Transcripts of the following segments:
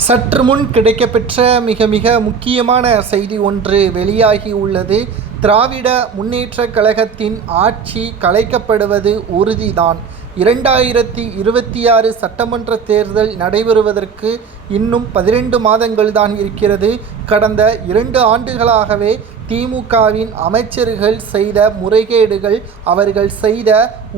சற்று முன் கிடைக்கப்பெற்ற மிக மிக முக்கியமான செய்தி ஒன்று வெளியாகி உள்ளது. திராவிட முன்னேற்றக் கழகத்தின் ஆட்சி கலைக்கப்படுவது உறுதிதான். 2026 சட்டமன்ற தேர்தல் நடைபெறுவதற்கு இன்னும் 12 மாதங்கள் தான் இருக்கிறது. கடந்த 2 ஆண்டுகளாகவே திமுகவின் அமைச்சர்கள் செய்த முறைகேடுகள், அவர்கள் செய்த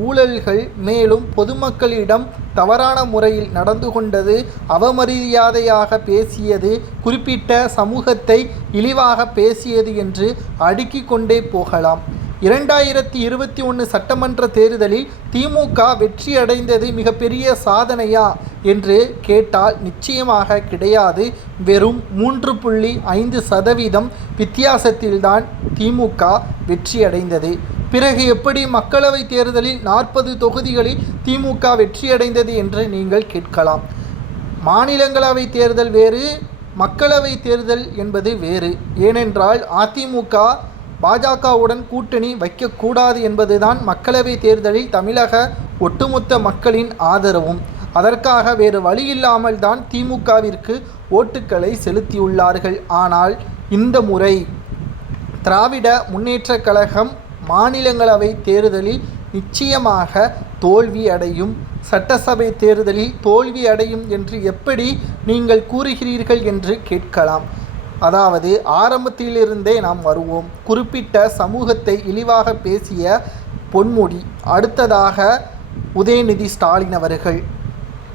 ஊழல்கள், மேலும் பொதுமக்களிடம் தவறான முறையில் நடந்து கொண்டது, அவமரியாதையாக பேசியது, குறிப்பிட்ட சமூகத்தை இழிவாக பேசியது என்று அடுக்கிக் கொண்டே போகலாம். 2021 சட்டமன்ற தேர்தலில் திமுக வெற்றியடைந்தது மிகப்பெரிய சாதனையா என்று கேட்டால் நிச்சயமாக கிடையாது. வெறும் 3.5% வித்தியாசத்தில்தான் திமுக வெற்றியடைந்தது. பிறகு எப்படி மக்களவைத் தேர்தலில் 40 தொகுதிகளில் திமுக வெற்றியடைந்தது என்று நீங்கள் கேட்கலாம். மாநிலங்களவை தேர்தல் வேறு, மக்களவை தேர்தல் என்பது வேறு. ஏனென்றால் அதிமுக பாஜகவுடன் கூட்டணி வைக்கக்கூடாது என்பதுதான் மக்களவை தேர்தலில் தமிழக ஒட்டுமொத்த மக்களின் ஆதரவும். அதற்காக வேறு வழியில்லாமல் தான் திமுகவிற்கு ஓட்டுக்களை செலுத்தியுள்ளார்கள். ஆனால் இந்த முறை திராவிட முன்னேற்றக் கழகம் மாநிலங்களவை தேர்தலில் நிச்சயமாக தோல்வி அடையும். சட்டசபை தேர்தலில் தோல்வி அடையும் என்று எப்படி நீங்கள் கூறுகிறீர்கள் என்று கேட்கலாம். அதாவது ஆரம்பத்திலிருந்தே நாம் வருவோம். குறிப்பிட்ட சமூகத்தை இழிவாக பேசிய பொன்முடி, அடுத்ததாக உதயநிதி ஸ்டாலின் அவர்கள்,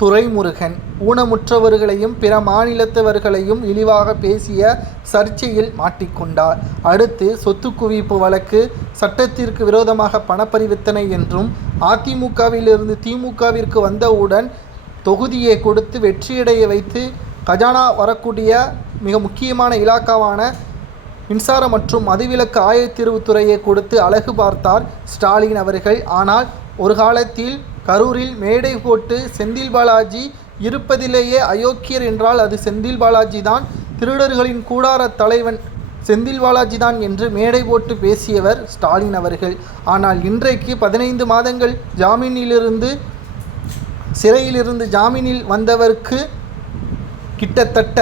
துரைமுருகன் ஊனமுற்றவர்களையும் பிற மாநிலத்தவர்களையும் இழிவாக பேசிய சர்ச்சையில் மாட்டிக்கொண்டார். அடுத்து சொத்து குவிப்பு வழக்கு, சட்டத்திற்கு விரோதமாக பணப்பரிவர்த்தனை என்றும், அதிமுகவிலிருந்து திமுகவிற்கு வந்தவுடன் தொகுதியை கொடுத்து வெற்றியடைய வைத்து கஜானா வரக்கூடிய மிக முக்கியமான இலாக்காவான மின்சாரம் மற்றும் மதுவிலக்கு ஆயத்தீர்வுத்துறையை கொடுத்து அழகு பார்த்தார் ஸ்டாலின் அவர்கள். ஆனால் ஒரு காலத்தில் கரூரில் மேடை போட்டு செந்தில் பாலாஜி இருப்பதிலேயே அயோக்கியர் என்றால் அது செந்தில் பாலாஜி தான், திருடர்களின் கூடார தலைவன் செந்தில் பாலாஜி தான் என்று மேடை போட்டு பேசியவர் ஸ்டாலின் அவர்கள். ஆனால் இன்றைக்கு 15 மாதங்கள் சிறையிலிருந்து ஜாமீனில் வந்தவருக்கு கிட்டத்தட்ட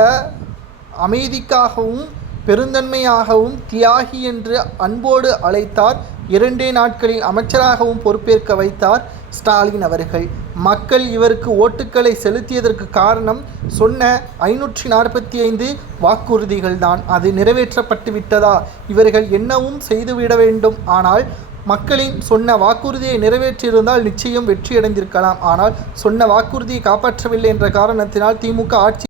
அமைதிக்காகவும் பெருந்தன்மையாகவும் தியாகி என்று அன்போடு அழைத்தார். 2 நாட்களில் அமைச்சராகவும் பொறுப்பேற்க வைத்தார் ஸ்டாலின் அவர்கள். மக்கள் இவருக்கு ஓட்டுக்களை செலுத்தியதற்கு காரணம் சொன்ன 545 வாக்குறுதிகள் தான். அது நிறைவேற்றப்பட்டு விட்டதா? இவர்கள் என்னவும் செய்துவிட வேண்டும். ஆனால் மக்களின் சொன்ன வாக்குறுதியை நிறைவேற்றியிருந்தால் நிச்சயம் வெற்றியடைந்திருக்கலாம். ஆனால் சொன்ன வாக்குறுதியை காப்பாற்றவில்லை என்ற காரணத்தினால் திமுக ஆட்சி